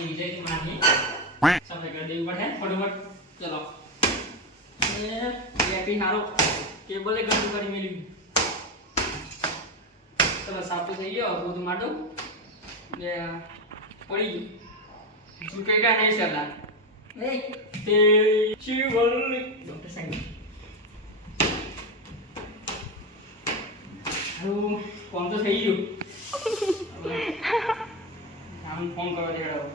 બધી ઇજેક્ટ મારી સફાઈ કરી દેવી પડે. ફટાફટ ચલો. એ બેટરી હારો કેબલે ગંદુ કરી મેલ્યું. ચલો સાફ થઈ ગયો બધું માટું ને પડી ગયું. ઝુકેગા નહીં સલા એ. તે શિવલ. ડોક્ટર સાહેબ. હારું ફોન તો થઈ ગયું. આમ ફોન કરવા દેવડાવો.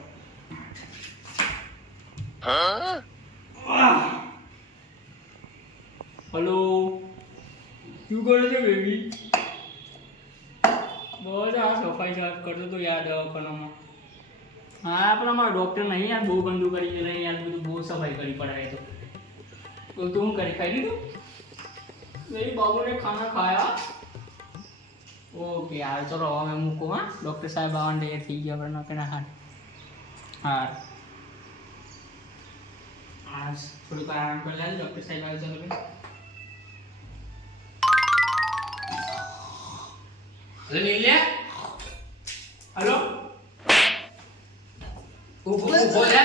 હલો શું કરે છે બેબી બસ આ સફાઈ સાફ કરતો તો યાદ દવાખાનામાં હા પણ અમારો ડૉક્ટર નહીં યાર બહુ ગંદુ કરી ગયેલા યાર બધું બહુ સફાઈ કરી પડાય તો તો તું શું કરી ખાઈ લીધું मेरी बाबू ने खाना खाया ओके यार चलो હવે મૂકો હા ડૉક્ટર સાહેબ આવવાનું તૈયાર થઈ ગયા પણ નકના હાથ હા આ થોડુંક આરામ કરી લેજો ડૉક્ટર સાહેબ આવે ચલો અરે નીલિયા? હલો? ઊભો ઊભો રે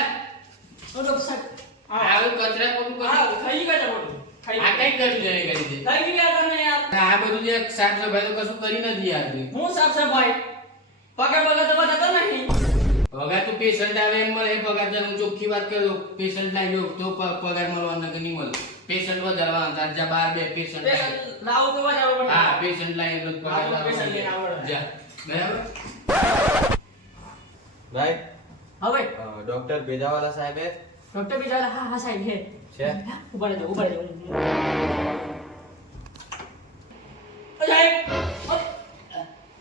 ઓ ડૉક્ટર સાહેબ. આ કચરા પોતું કરો? થઈ ગયા મોટું આ કઈ કર્યું જયારે કરી દે થઈ ગયા તમે આ બધું જે સાફ સફાઈ તો કશું કરી નથી યાર તે. હું સાફ સફાઈ? પગાર પેશન્ટ આવે એમ મળે પગાર જાણ હું ચોખ્ખી વાત કરું પેશન્ટ લાગ્યો તો પગાર મળવાનો કે નહીં મળે. પેશન્ટ વધારવા હતા જા બાર બે પેશન્ટ લાવો તો બજાવો પણ હા પેશન્ટ લાઈ એટલો પગાર તો લઈને. આવડે. જા બરાબર? રાઈટ હવે? ડોક્ટર ભેજાવાલા સાહેબે? ડોક્ટર બેજાવાલા હા હા સાહેબ હે. છે? ઊભા રહેજો ઊભા રહેજો.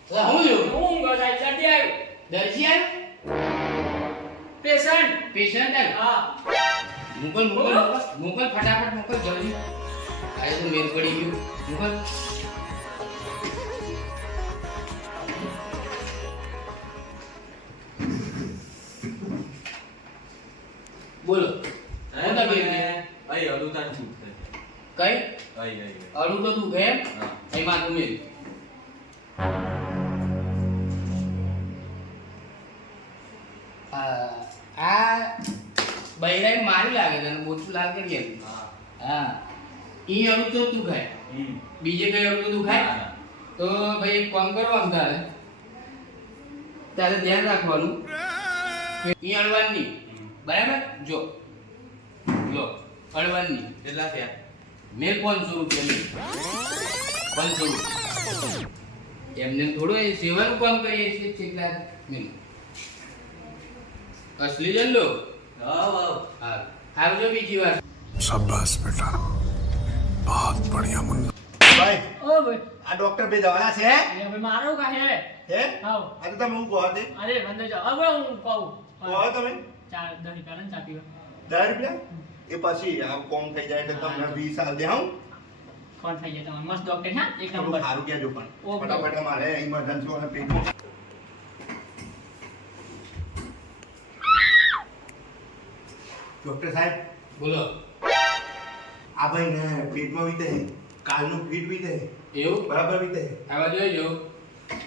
તો હું જો હું ગયો સાહેબ જલ્દી આવ્યો દરજી આય પેશન્ટ. પેશન્ટ હે હા. મોકલ મોકલ મોકલ ફટાફટ મોકલ જલ્દી. આય તો મેલ પડી ગયું. મોકલ. બોલો. હું તો બેન અહીં અડુતાન છું કઈ? અહીં અહીં અડું તો તું એમ હા. એમાં તું મેલ બૈરાઈ મારી લાગે તને બોચું લાલ કરી આપ્યું. હા. ઈ અડું તો તું ખાય. બીજે કઈ અડું તો તું ખાય? ના, ના. તો ભાઈ એક કામ કરવાનું તારે. તારે ધ્યાન રાખવાનું. ઈ અડવાની બરાબર? જો. લો અડવાની કેટલા થયા? મેં પાંચસો રૂપિયા પાંચસો રૂપિયા. એમને થોડું એ સેવાનું કામ કરીએ છીએ કેટલા મેં અસલી જલ્લો. શાબાશ બેટા. બહુત બઢિયા મુન્ના. ભાઈ ઓ ભાઈ. આ ડોક્ટર બે જવાના છે એ ભાઈ મારો કા હે હે? હા આ તો તમે હું કહો દે અરે વંદે જાવ હવે હું કહું. કહો તમે? ચાર દહીં કારણ ચા પીવા. દહીં રૂપિયા? એ પછી આ કોમ થઈ જાય એટલે તમને 20 સાલ દે હું કોણ થઈ જાય? તમે મસ્ત ડોક્ટર હા? એક નંબર. સારું કહેજો પણ. ફટાફટ મારે ઇમરજન્સી વાળા પેટમાં. ડોક્ટર સાહેબ બોલો. આ ભાઈને પેટમાં વીતે કાલનું પેટ વીતે એવું? બરાબર વીતે આ બાજુ આવજો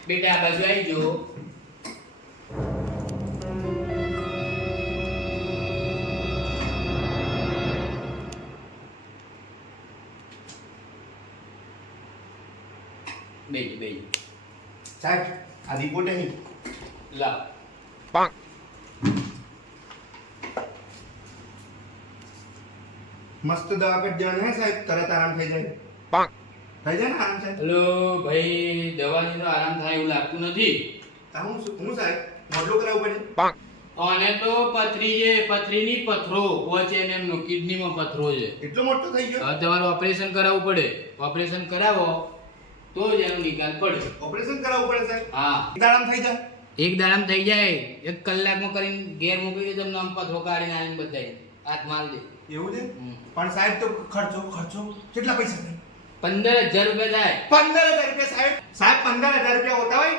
બેટા આ બાજુ આવી જો બેજો બેજો સાહેબ આ રિપોર્ટ અહીં. લાવ. મસ્ત દવા કરી જવાનું હે સાહેબ? તરત આરામ થઈ જાય. થઈ જાય ને આરામ સાહેબ? હેલો ભાઈ દવાની તો આરામ થાય એવું લાગતું નથી? હું શું- હું સાહેબ? મોટલું કરાવવું પડે? અને તો પથરી છે પથરીની પથરો પહોંચે ને એમનો કિડનીમાં પથરો છે. એટલો મોટો થઈ ગયો? હવે તમારું ઓપરેશન કરાવવું પડે. ઓપરેશન કરાવો તો જ એનો નિકાલ પડે. ઓપરેશન કરાવવું પડે સાહેબ? હા. આરામ થઈ જાય? એક દાડામ થઈ જાય. એક કલાકમાં કરીને ઘેર મૂકી દે તમને આમ પથરો કાઢીને આવીને બધાય. હાથ માલ દે. એવું છે? પણ સાહેબ તો ખર્ચો ખર્ચો કેટલા પૈસા થાય? પંદર હજાર રૂપિયા થાય. પંદર હજાર રૂપિયા સાહેબ? સાહેબ પંદર હજાર રૂપિયા હોતા હોય?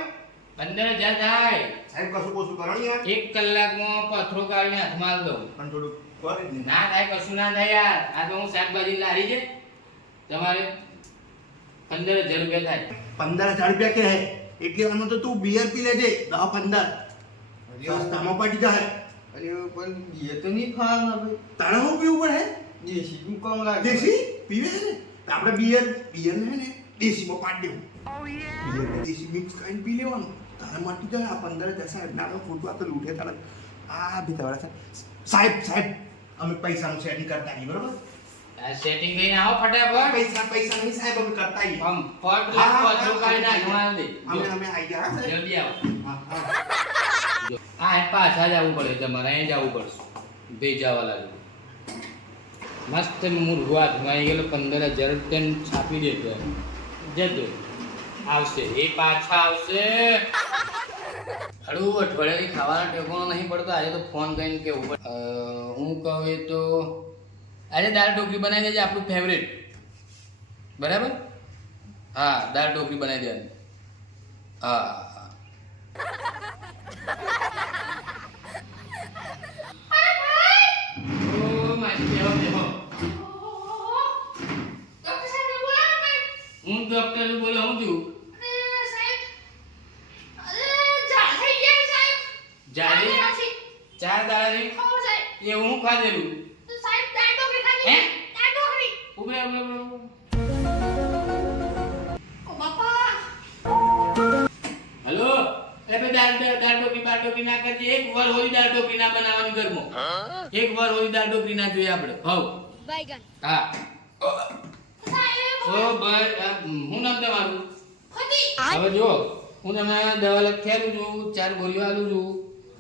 પંદર હજાર થાય. સાહેબ કશું કશું કરો ને યાર. એક કલાકમાં પથરો કાઢીને હાથ માલ દઉં. પણ થોડું ના. થાય કશું ના થાય યાર. આ તો હું શાકભાજી લારી છે. તમારે પંદર હજાર રૂપિયા થાય. પંદર હજાર રૂપિયા કે હે? એટલે આનો તો તું બિયર પી લેજે. દહ પંદર. સસ્તામાં પડી જાય અરે પણ એ તો નહીં ખાવાનું આપણે તારે હું પીવું પડે દેશી હું કોમ લાગે? દેશી? પીવે છે ને? તો આપણે બિયર બિયર ને ને દેશીમાં પાડી દેવું. બિયર ને દેશી મિક્સ કરીને પી લેવાનું. તારે મટી જાય આ પંદર હજાર સાહેબ ના તો આ તો લૂંટે તારે. આ ભીતરવાળા સાહેબ. સાહેબ સાહેબ અમે પૈસાનું સેટિંગ કરતા નહીં બરોબર? આ સેટિંગ કરીને આવો ફટાફટ. પૈસા પૈસા નહીં સાહેબ અમે કરતા નહીં આમ ફટ હા, હા, પથરું કાઢી નાખ માર દે અમે અમે આવી ગયા જલ્દી આવો. હા, હા. આ એ પાછા જવું પડે તમારે અહીં જવું પડશે. ભેજાવા લાગે. મસ્ત હાથમાં આવી ગયેલો પંદર હજાર ટન છાપી દેતો. જતો આવશે. એ પાછા આવશે. હળવું, અઠવાડિયાથી ખાવાનો ટેકોનો નહીં પડતો. આજે તો ફોન કરીને કેવું પડે. હું કહું એ તો, આજે દાળ ઢોકળી બનાવી દેજે, આપણું ફેવરેટ બરાબર? હા, દાળ ઢોકળી બનાવી દેવાની. હા હા ઓ મારી બેહો બેહો હું ડોક્ટર બોલે હું છું? જાડે ચાર દાડા એ હું ખાધેલું. હે? ઉભરે ઉભરે ઉભરે હલો? એ બે દાળ દાળ દાળ ટોપી બાળ ટોપી ના કરજે. એક વાર હોળી દાળ ટોપી ના બનાવવાની ઘરમાં. એક વાર હોળી દાંડો ટોપી ના જોઈએ આપણે. હવ. હા. ભાઈ આ, હું નામ તમારું? હવે જો હું તમને દવા લખેલું છું ચાર ગોળીઓ આલું છું.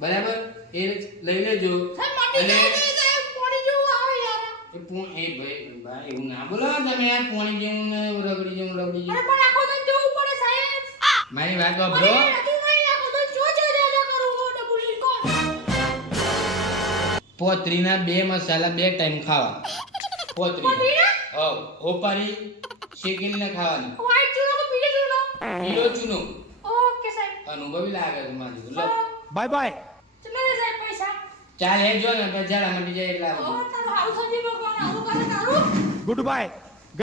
બરાબર? એ લઈ લેજો. અને એ એ ભાઈ ભાઈ એવું ના બોલો તમે આ પોણી જેવું ને રગડી જેવું રગડી જેવું. મારી વાત સાંભળો. પોતરીના બે મસાલા બે ટાઈમ ખાવા. પોતરી. હવ ઓપારી શેકીને ખાવાની? વ્હાઈટ ચૂનો કે પીળો ચૂનો? પીળો ચૂનો. ઓકે સાહેબ. અનુભવી લાગે છે મારી લો બાય બાય. ચલે સાહેબ પૈસા. ચાલ હે જો ને બજારમાં બીજા એટલા ઓ તારો હાઉસ હતી ભગવાન આવું કરે તારું. Good bye.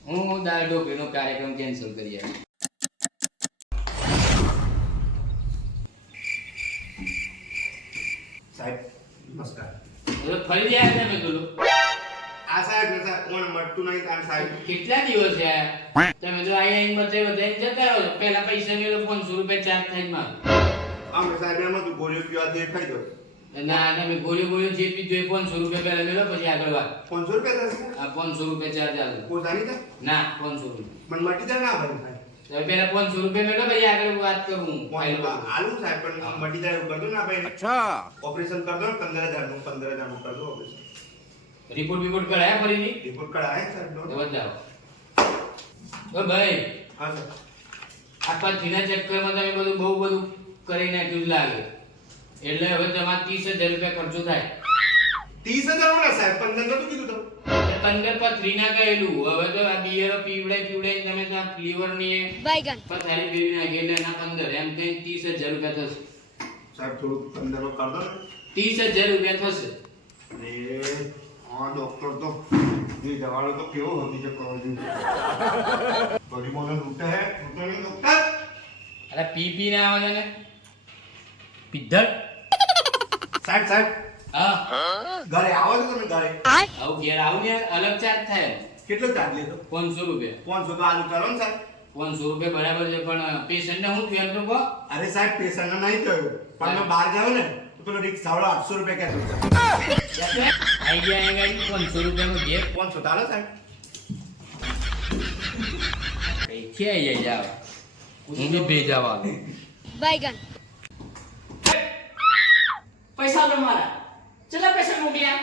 હું દાળ ઢોકળીનો કાર્યક્રમ કેન્સલ કરી આવ્યો સાહેબ નમસ્કાર. ફરી જાય તમે બોલો આ સાહેબ કોણ? મળતું નહીં આ સાહેબ. કેટલા દિવસ છે તમે જો અહીંયા બધે બધે જતા રહો પહેલા પૈસા મેલો 500 રૂપિયા ચાર્જ થઈ માં આમ સાહેબ એમાં તો ગોળીઓ પીવા દે ખાઈ દો. ના તમે ગોળીઓ ગોળીઓ જે પી જોઈએ 500 રૂપિયા પહેલા મેલો પછી આગળ વાત. 500 રૂપિયા થશે હા 500 રૂપિયા ચાર્જ આલો પોતાની તો ના 500 રૂપિયા. પણ મટી જાય ના ભાઈ ના ભાઈ ઓપરેશન કર દો 15000 નું 15000 નું કર દો ઓપરેશન. રિપોર્ટ રિપોર્ટ કરાયા ફરીની રિપોર્ટ કરાયા સર તો ઓ ભાઈ હા સર. આ પથરીના ચક્કરમાં તમે બધું બહુ બધું કરી નાખ્યું લાગે. એટલે હવે તમારે ત્રીસ હજાર રૂપિયા ખર્ચો થાય. ત્રીસ હજાર ના સાહેબ? પંદર નતું કીધું તો. પંદર પર થ્રી ના કહેલું હવે તો આ બિયરો પીવડાય પીવડાય તમે તો આ લીવરની પથારી પીવી નાખી એટલે એના પંદર. એમ કઈ ત્રીસ હજાર રૂપિયા થશે. સાહેબ થોડું પંદરમાં કર દો ને. ત્રીસ હજાર રૂપિયા થશે. આ ડોક્ટર તો જે દવાળો તો કેવો હતી છે કરો છું. ગરીબોને લૂંટે હે લૂંટે ડોક્ટર અરે પી પી ના આવે છે ને. પિદ્ધર સાહેબ સાહેબ. હા. ઘરે આવો છો તમે ઘરે? આવું ઘેર આવું ને અલગ ચાર્જ થાય. કેટલો ચાર્જ લેતો પાંચસો રૂપિયા. પાંચસો તો આલુ કરો ને સાહેબ. પાંચસો રૂપિયા બરાબર છે પણ પેશન્ટને હું થયું એમ તો કહો. અરે સાહેબ પેશન્ટ નહીં થયું. પણ મેં બહાર જાઉં ને પેલો રિક્ષા સાવળો આઠસો રૂપિયા કહેતો આઈ ગયા એ ગાડી પાંચસો રૂપિયાનો ગેપ પાંચસો તારો સાહેબ કઈથી આઈ જાય જાવ બી ભેજાવાનું પૈસા લો મારા. કેટલા પૈસા મોકલ્યા?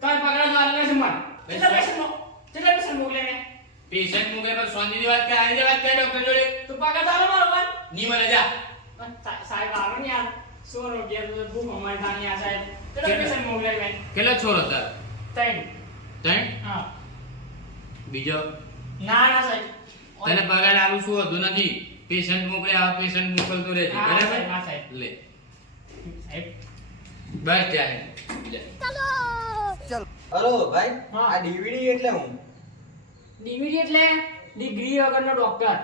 તમે પકડા તો આલે છે મને કેટલા પૈસા મો કેટલા પૈસા મોકલ્યા મેં પેશન્ટ મુકે પર સોંધી વાત કરે આની વાત કરે ડોક્ટર જોડે? તો પકડ તો મારો ની મને જા. સાહેબ આવે ને યાર. સો રૂપિયા ભૂખ અમારી તાની આ સાહેબ. કેટલા પૈસા મોકલ્યા મેં? કેટલો છોરો તાર ત્રણ. ત્રણ? હા. બીજો? ના ના સાહેબ. તને પગાર આવું શું હતું નથી? પેશન્ટ મોકલે આ પેશન્ટ મોકલતો રહેજે. હા, બરાબર? હા, સાહેબ. લે. સાહેબ. બસ જાય જા. હલો ભાઈ હા. આ ડીવીડી એટલે હું? ડીવીડી એટલે ડિગ્રી વગરનો ડોક્ટર.